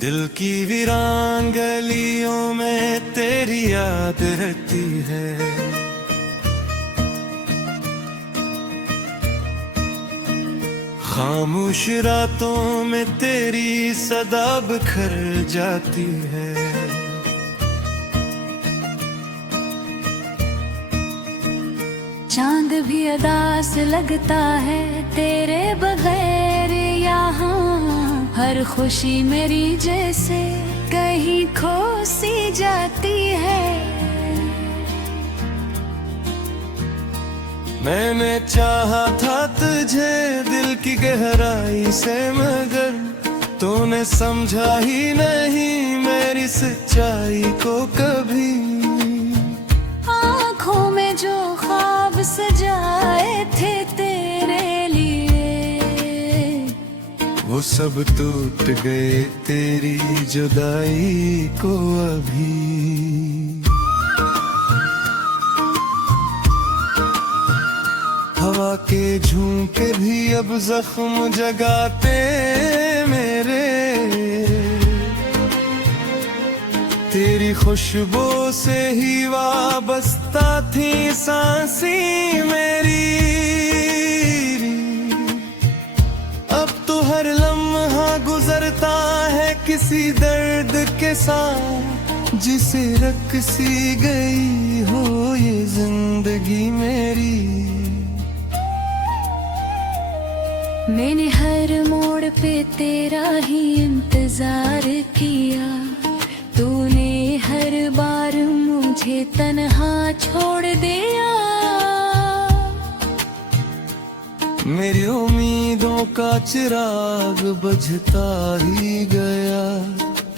दिल की वीरान गलियों में तेरी याद रहती है। खामोश रातों में तेरी सदा बिखर जाती है। चांद भी अदा से लगता है तेरे बगैर यहाँ। हर खुशी मेरी जैसे कहीं खो सी जाती है। मैंने चाहा था तुझे दिल की गहराई से, मगर तूने समझा ही नहीं मेरी सच्चाई को कभी। आँखों में जो ख्वाब सजाए थे तेरे लिए, वो सब टूट गए तेरी जुदाई को अभी। हवा के झोंके भी अब जख्म जगाते मेरे। तेरी खुशबू से ही वाबस्ता थी सांसें मेरी। अब तो हर लम्हा गुजरता है किसी दर्द के साथ, जिसे रख सी गई हो ये जिंदगी मेरी। मैंने हर मोड़ पे तेरा ही इंतजार किया। तूने हर बार मुझे तन्हा छोड़ दिया। मेरी उम्मीदों का चिराग बुझता ही गया।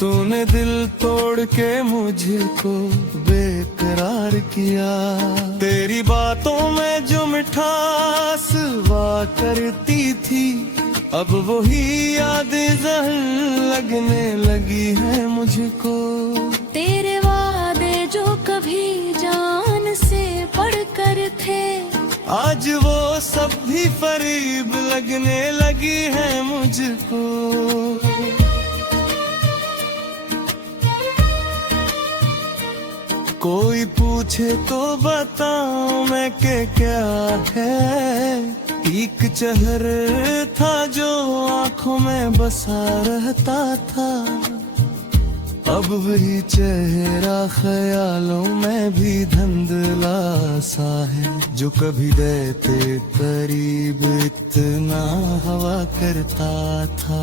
तूने दिल तोड़ के मुझको बेकरार किया। तेरी बातों में जो मिठास हुआ करती थी, अब वही यादें जहर लगने लगी है मुझको। तेरे वादे जो कभी जान से बढ़कर थे, आज वो सब भी फरेब लगने लगी है मुझको। कोई पूछे तो बताऊं मैं कि क्या है। एक चेहर था जो आंखों में बसा रहता था, अब वही चेहरा ख्यालों में भी धुंधला सा है। जो कभी रहते करीब इतना हवा करता था।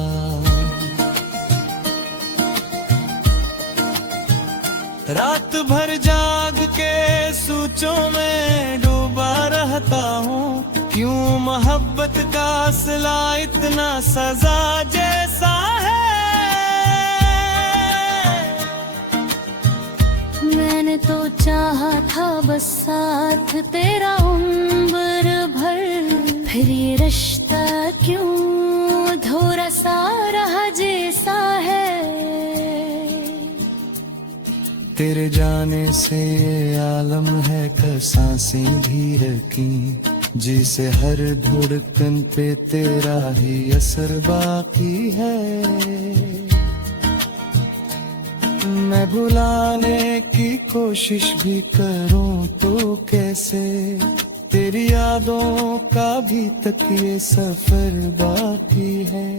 रात भर जाग के सोचों में डूबा रहता हूँ। क्यों मोहब्बत का सिला इतना सजा जैसा है। मैंने तो चाहा था बस साथ तेरा उम्र भर, फिर ये रिश्ता क्यों अधूरा सा रहा जैसा है। तेरे जाने से ये आलम है का सांसें भी रखी, जिसे हर धड़कन पे तेरा ही असर बाकी है। मैं भुलाने की कोशिश भी करूं तो कैसे, तेरी यादों का भी तक ये सफर बाकी है।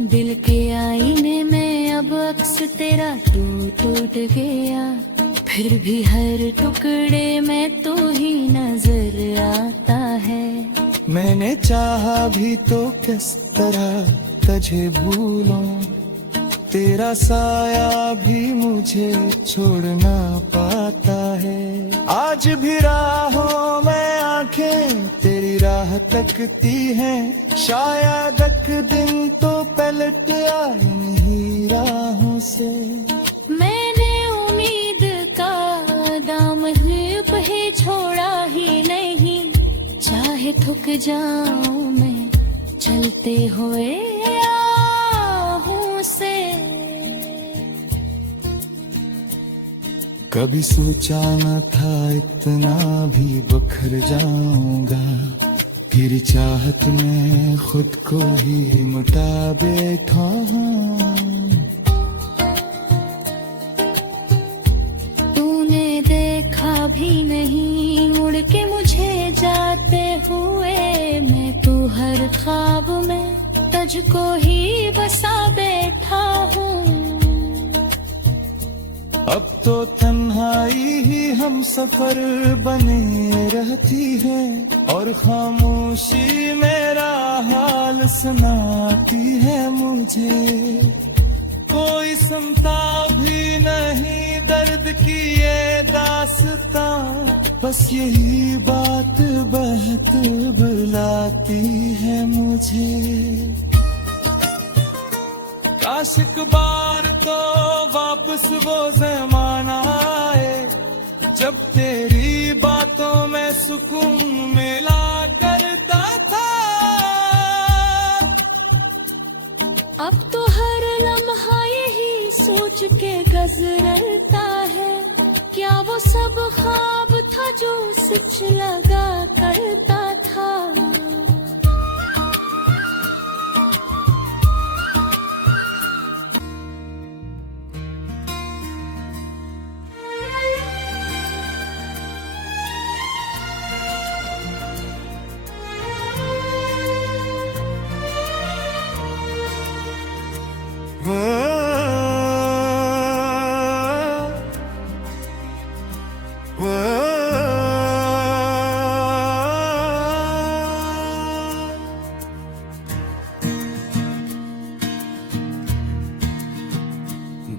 दिल के आईने में अब अक्स तेरा टूट गया, फिर भी हर टुकड़े में तू ही नजर आता है। मैंने चाहा भी तो किस तरह तुझे भूलूं, तेरा साया भी मुझे छोड़ ना पाता है। आज भी राहों में आंखें तेरी राह तकती हैं, शायद एक दिन तो पलट आए नहीं राहों से। मैंने उम्मीद का दामन पे छोड़ा ही नहीं, चाहे थक जाऊं मैं चलते हुए आहों से। कभी सोचा न था इतना भी बखर जाऊंगा, फिर चाहत में खुद को ही मिटा बैठा हूँ। मुझको ही बसा बैठा हूँ। अब तो तन्हाई ही हम सफर बने रहती है, और खामोशी मेरा हाल सुनाती है मुझे। कोई सुनता भी नहीं दर्द की ये दास्तां, बस यही बात बहक बुलाती है मुझे। काश एक बार तो वापस वो ज़माना आए, जब तेरी बातों में सुकून मिला करता था। अब तो हर लम्हा यही सोच के गुजरता है, क्या वो सब ख्वाब था जो सच लगा करता था।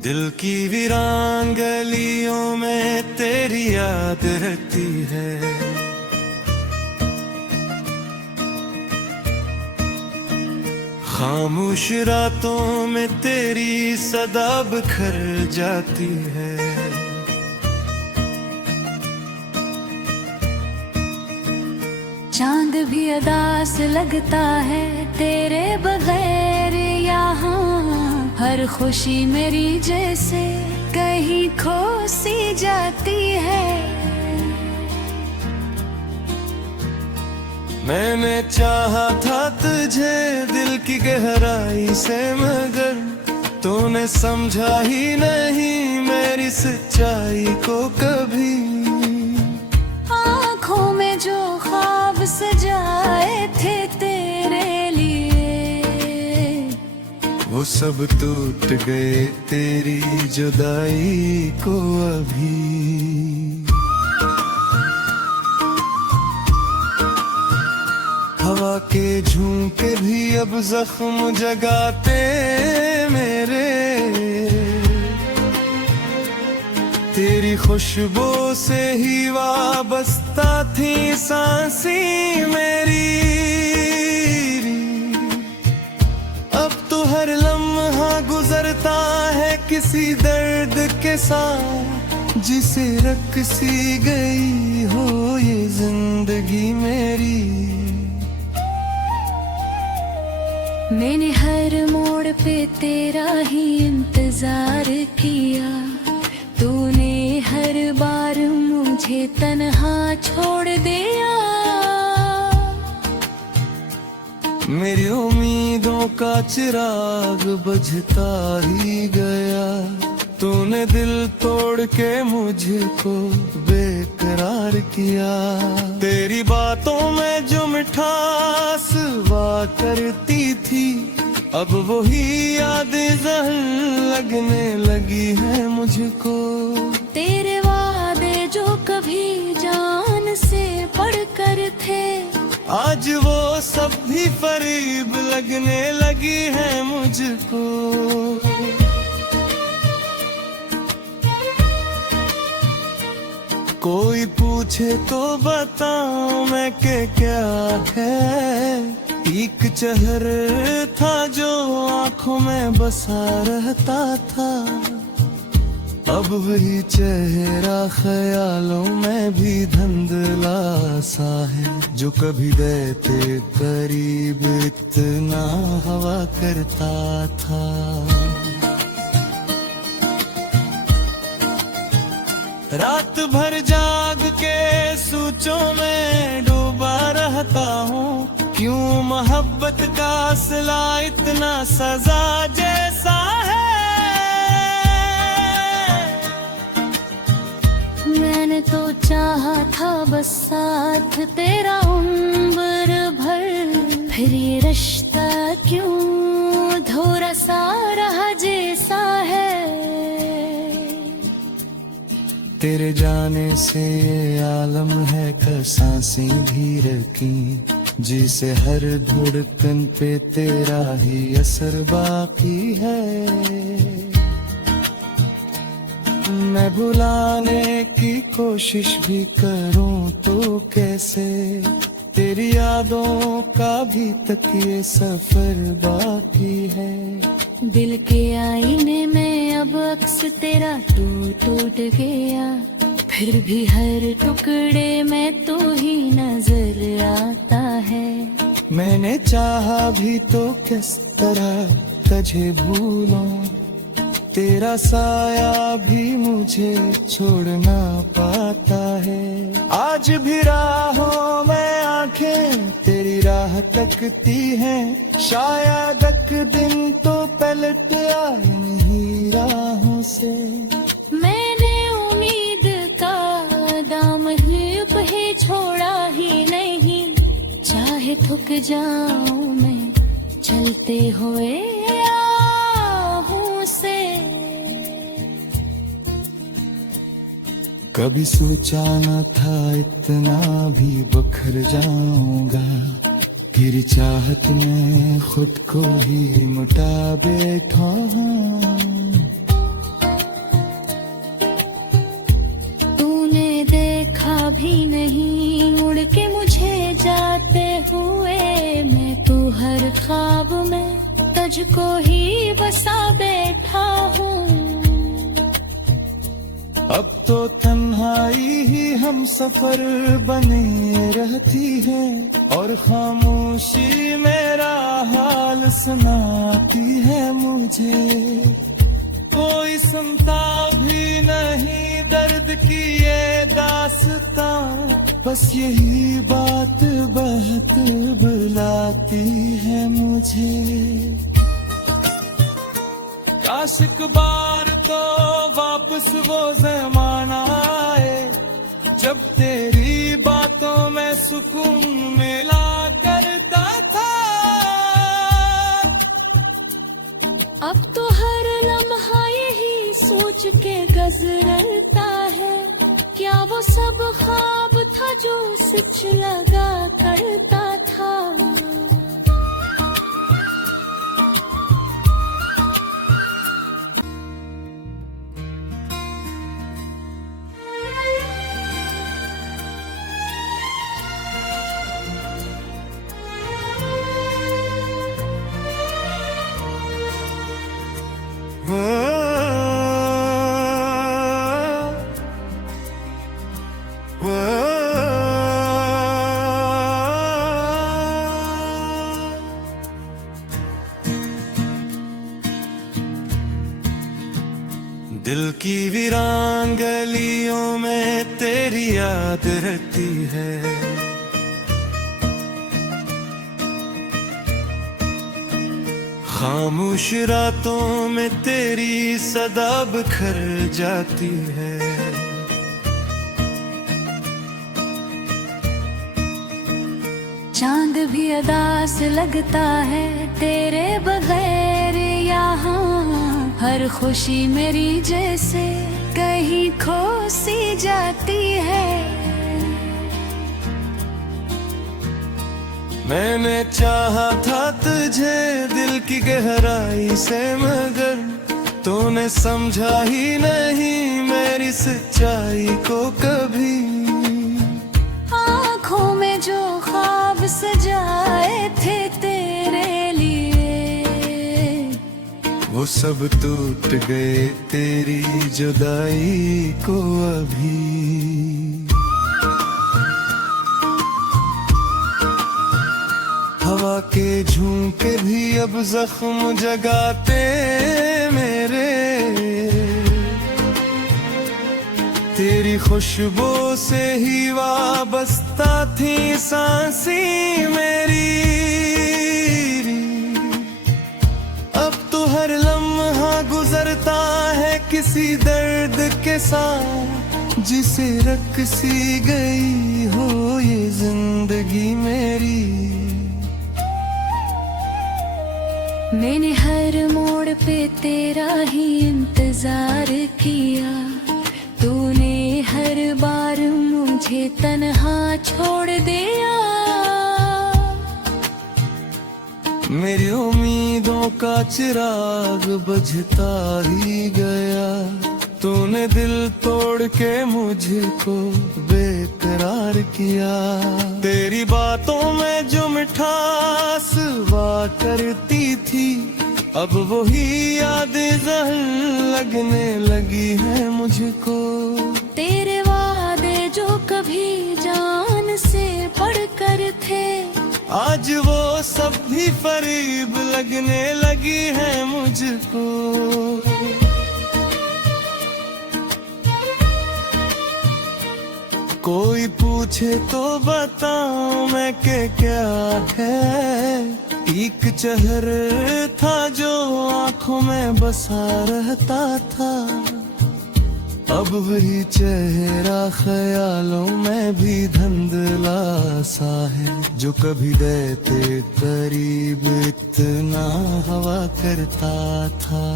दिल की वीरान गलियों में तेरी याद रहती है, खामोश रातों में तेरी सदा बिखर जाती है। चांद भी अदास लगता है तेरे बगैर यहाँ, हर खुशी मेरी जैसे कहीं खो सी जाती है। मैंने चाहा था तुझे दिल की गहराई से, मगर तूने समझा ही नहीं मेरी सच्चाई को कभी। आँखों में जो ख्वाब सजाए थे तेरे लिए, वो सब टूट गए तेरी जुदाई को अभी। हवा के झोंके भी अब जख्म जगाते मेरे, तेरी खुशबू से ही वाबस्ता थी सांसें मेरी। अब तो हर लम्हा गुजरता है किसी दर्द के साथ, जिसे रख सी गई हो ये जिंदगी मेरी। मैंने हर मोड़ पे तेरा ही इंतजार किया, तूने हर बार मुझे तन्हा छोड़ दिया। मेरी उम्मीदों का चिराग बुझता ही गया, तूने दिल तोड़ के मुझको बेकरार किया। तेरी बातों में जो मिठास हुआ करती थी, अब वही यादें जहर लगने लगी है मुझको। तेरे वादे जो कभी जान से बढ़कर थे, आज वो सब भी फरेब लगने लगी है मुझको। कोई पूछे तो बताऊं मैं कि क्या है, एक चेहरा था जो आंखों में बसा रहता था। अब वही चेहरा ख्यालों में भी धुंधला सा है, जो कभी गए थे करीब इतना हवा करता था। रात भर जाग के सोचों में डूबा रहता हूँ, क्यों मोहब्बत का सिला इतना सजा जैसा है। मैंने तो चाहा था बस साथ तेरा उम्र भर, फिर ये रिश्ता क्यों तेरे जाने से ये आलम है का सांसें भी रखी, जिसे हर धड़कन पे तेरा ही असर बाकी है। मैं भुलाने की कोशिश भी करूं तो कैसे, तेरी यादों का भी तक ये सफर बाकी है। दिल के आईने में अब अक्स तेरा टूट गया, फिर भी हर टुकड़े में तू ही नजर आता है। मैंने चाहा भी तो किस तरह तुझे भूलूं, तेरा साया भी मुझे छोड़ ना पाता है। आज भी राहों में आंखें तेरी राह तकती हैं, शायद एक दिन तो पलट आए नहीं राहों से। मैंने उम्मीद का दामन पे छोड़ा ही नहीं, चाहे थक जाऊं मैं चलते हुए आहों से। कभी सोचा न था इतना भी बखर जाऊंगा, तेरी चाहत में खुद को ही मिटा बैठा हूँ। तूने देखा भी नहीं मुड़ के मुझे जाते हुए, मैं तू हर ख्वाब में तुझको ही बसा बैठा हूँ। अब तो तन्हाई ही हम सफर बने रहती है, और खामोशी मेरा हाल सुनाती है मुझे। कोई सुनता भी नहीं दर्द की ये दास्तां, बस यही बात बहुत बुलाती है मुझे। काश एक बार तो वापस वो ज़माना आए, जब तेरी बातों में सुकून मिला करता था। अब तो हर लम्हा यही सोच के गुजरता है, क्या वो सब ख्वाब था जो सच लगा करता था। दिल की वीरान गलियों में तेरी याद रहती है, खामोश रातों में तेरी सदा बिखर जाती है। चांद भी अदास लगता है तेरे बगैर यहाँ, हर खुशी मेरी जैसे कहीं खो सी जाती है। मैंने चाहा था तुझे दिल की गहराई से, मगर तूने समझा ही नहीं मेरी सच्चाई को कभी। आँखों में जो ख्वाब सजाए थे तेरे लिए, वो सब टूट गए तेरी जुदाई को अभी। हवा के झोंके भी अब जख्म जगाते मेरे, तेरी खुशबू से ही वाबस्ता थी सांसें मेरी। अब तो हर लम्हा गुजरता है किसी दर्द के साथ, जिसे रख सी गई हो ये जिंदगी मेरी। मैंने हर मोड़ पे तेरा ही इंतजार किया, तूने बार मुझे तन्हा छोड़ दिया। मेरी उम्मीदों का चिराग बुझता ही गया। तूने दिल तोड़ के मुझको बेकरार किया। तेरी बातों में जो मिठास हुआ करती थी, अब वही यादें जहर लगने लगी है मुझको। तेरे वादे जो कभी जान से बढ़कर थे, आज वो सब भी फरेब लगने लगी है मुझको। कोई पूछे तो बताऊं मैं कि क्या है। एक चेहरा था जो आंखों में बसा रहता था, अब वही चेहरा ख्यालों में भी धुंधला सा है। जो कभी रहते करीब इतना हवा करता था।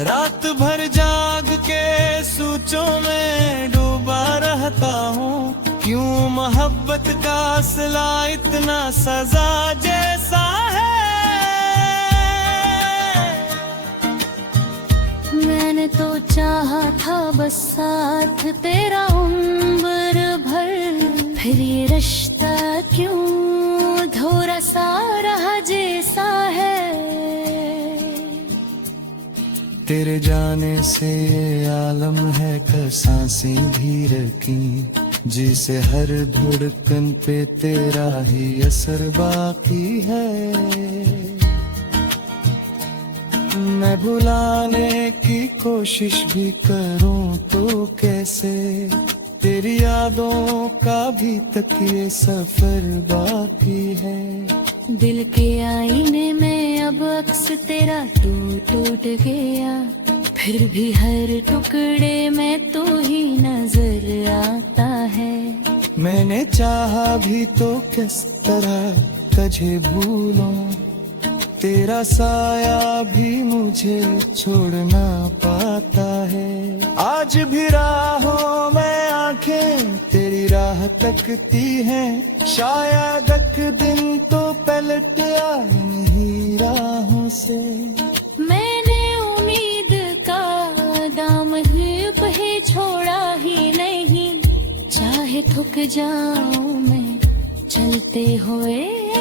रात भर जाग के सोचों में डूबा रहता हूँ। क्यों मोहब्बत का सिला इतना सजा जैसा है। मैंने तो चाहा था बस साथ तेरा उम्र भर, फिर ये रिश्ता क्यों धोरा सा रहा जैसा है। तेरे जाने से ये आलम है का सांसें भी रखी, जिसे हर धड़कन पे तेरा ही असर बाकी है। मैं भुलाने की कोशिश भी करूं तो कैसे, तेरी यादों का भी तक ये सफर बाकी है। दिल के आईने में अब अक्स तेरा टूट गया, फिर भी हर टुकड़े में तू ही नजर आता है। मैंने चाहा भी तो किस तरह तुझे भूलूं, तेरा साया भी मुझे छोड़ ना पाता है। आज भी राहों में आंखें तेरी राह तकती हैं, शायद एक दिन तो पलट आए नहीं राहों से। मैंने उम्मीद का दामन पे छोड़ा ही नहीं, चाहे थक जाऊं मैं चलते हुए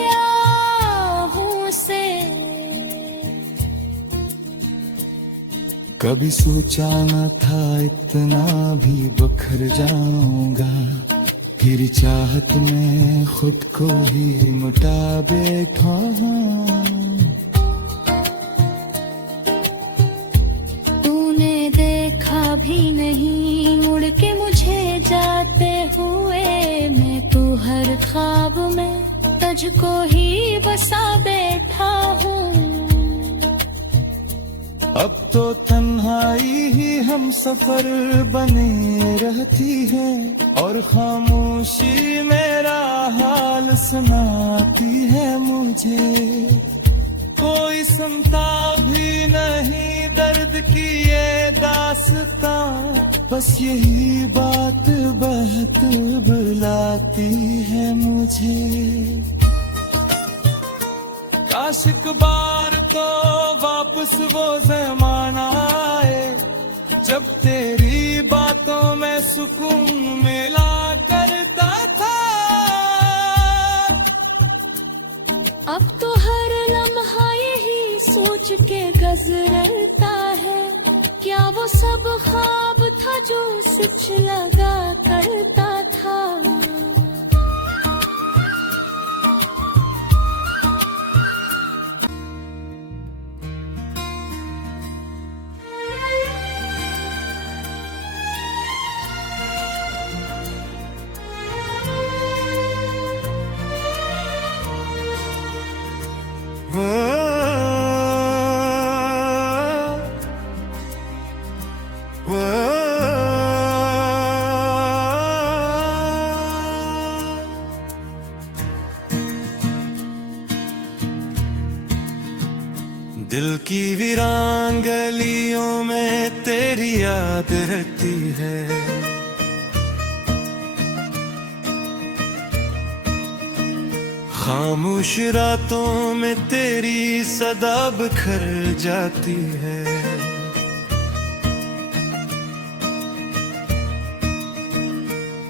आहों से। कभी सोचा न था इतना भी बखर जाऊंगा, फिर चाहत में खुद को ही मुटा बैठा हूँ। तूने देखा भी नहीं मुड़ के मुझे जाते हुए, मैं तो हर ख्वाब में तुझको ही बसा बैठा हूँ। अब तो तन्हाई ही हम सफर बने रहती है, और खामोशी मेरा हाल सुनाती है मुझे। कोई सुनता भी नहीं दर्द की ये दास्तां, बस यही बात बहुत बुलाती है मुझे। काश एक बार तो वापस वो ज़माना आए, जब तेरी बातों में सुकून मिला करता था। अब तो हर लम्हा यही सोच के गुजरता है, क्या वो सब ख्वाब था जो सच लगा करता था। दिल की वीरान गलियों में तेरी याद रहती है। खामोश रातों में तेरी सदा बिखर जाती है।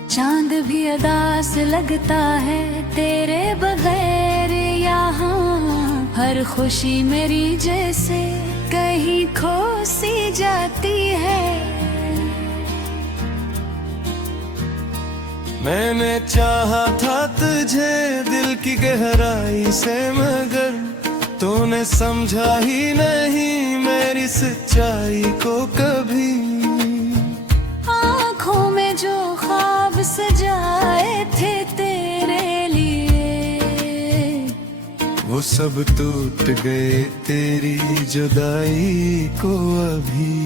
चांद भी अदा से लगता है तेरे बगैर यहाँ। हर खुशी मेरी जैसे कहीं खो सी जाती है। मैंने चाहा था तुझे दिल की गहराई से, मगर तूने समझा ही नहीं मेरी सच्चाई को कभी। आँखों में जो ख्वाब सजाए थे तेरे लिए, वो सब टूट गए तेरी जुदाई को अभी।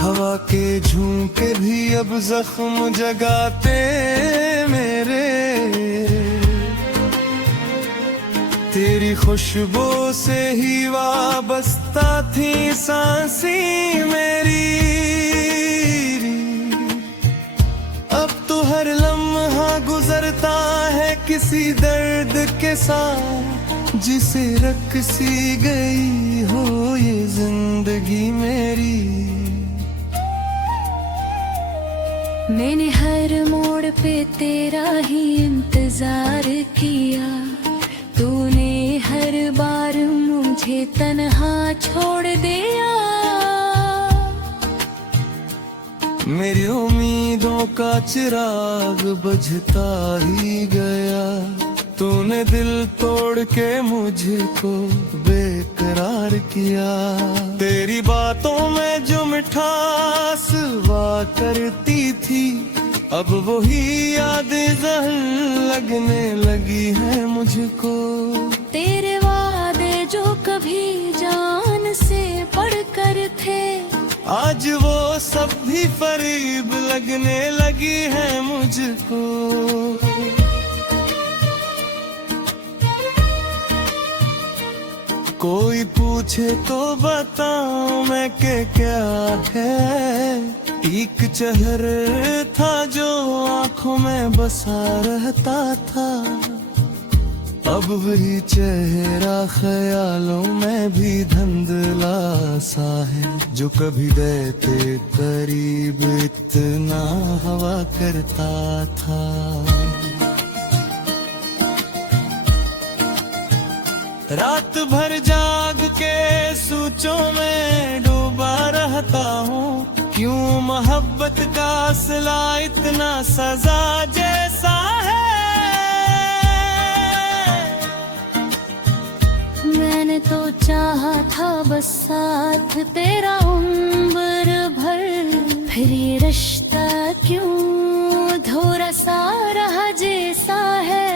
हवा के झोंके भी अब जख्म जगाते मेरे। तेरी खुशबू से ही वाबस्ता थी सांसें मेरी। अब तो हर लम्हा गुजरता है किसी दर्द के साथ, जिसे रख सी गई हो ये जिंदगी मेरी। मैंने हर मोड़ पे तेरा ही इंतजार किया। तूने हर बार मुझे तन्हा छोड़ दिया। मेरी उम्मीदों का चिराग बुझता ही गया। तूने दिल तोड़ के मुझको बेकरार किया। तेरी बातों में जो मिठास हुआ करती थी, अब वही यादें जहर लगने लगी है मुझको। तेरे वादे जो कभी जान से बढ़कर थे, आज वो सब भी फरेब लगने लगी है मुझको। कोई पूछे तो बताऊं मैं कि क्या है। एक चेहरा था जो आंखों में बसा रहता था, अब वही चेहरा ख्यालों में भी धुंधला सा है। जो कभी रहते करीब इतना हवा करता था। रात भर जाग के सोचों में डूबा रहता हूँ। क्यों मोहब्बत का असला इतना सजा जैसा है। मैंने तो चाहा था बस साथ तेरा उम्र भर, फिर ये रिश्ता क्यों अधूरा सा रहा जैसा है।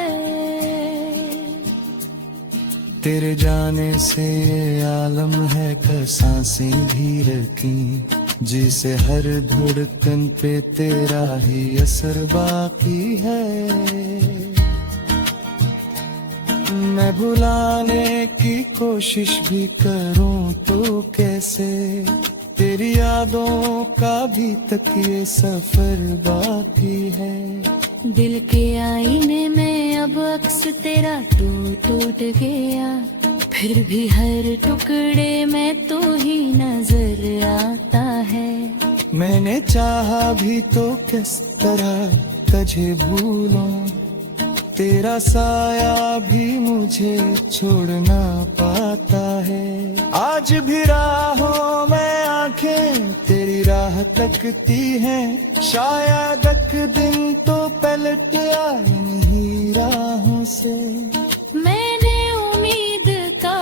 तेरे जाने से ये आलम है का सांसें भी रखी, जिसे हर धड़कन पे तेरा ही असर बाकी है। मैं भुलाने की कोशिश भी करूं तो कैसे, तेरी यादों का भी तक ये सफर बाकी है। दिल के आईने में अब अक्स तेरा टूट गया, फिर भी हर टुकड़े में तू ही नजर आता है। मैंने चाहा भी तो किस तरह तुझे भूलूं, तेरा साया भी मुझे छोड़ ना पाता है। आज भी राहों में आंखें तेरी राह तकती हैं, शायद एक दिन तो पलट आए नहीं राहों से। मैंने उम्मीद का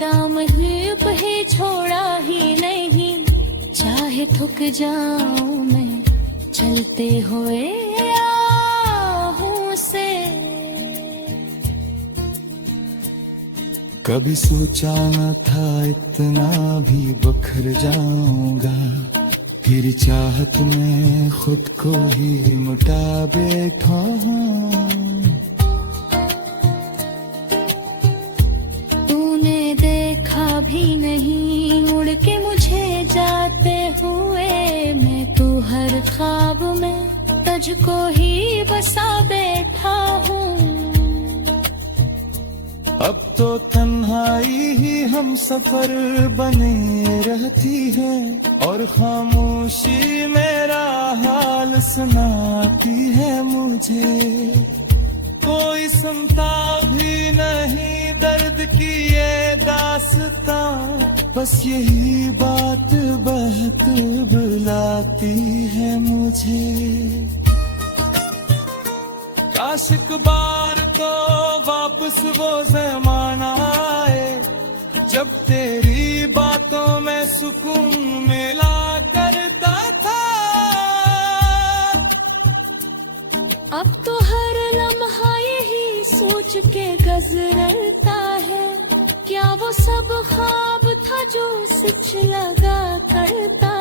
दामन पे छोड़ा ही नहीं, चाहे थक जाऊं मैं चलते हुए राहों से। कभी सोचा न था इतना भी बखर जाऊंगा, फिर चाहत में खुद को ही मिटा बैठा हूँ। तुझको ही बसा बैठा हूँ। अब तो तन्हाई ही हम सफर बने रहती है, और खामोशी मेरा हाल सुनाती है मुझे। कोई सुनता भी नहीं दर्द की ये दास्तां, बस यही बात बहक बुलाती है मुझे। काश एक बार तो वापस वो ज़माना आए, जब तेरी बातों में सुकून मिला करता था। अब तो हर लम्हा यही सोच के गुजरता है, क्या वो सब ख्वाब था जो सिच लगा करता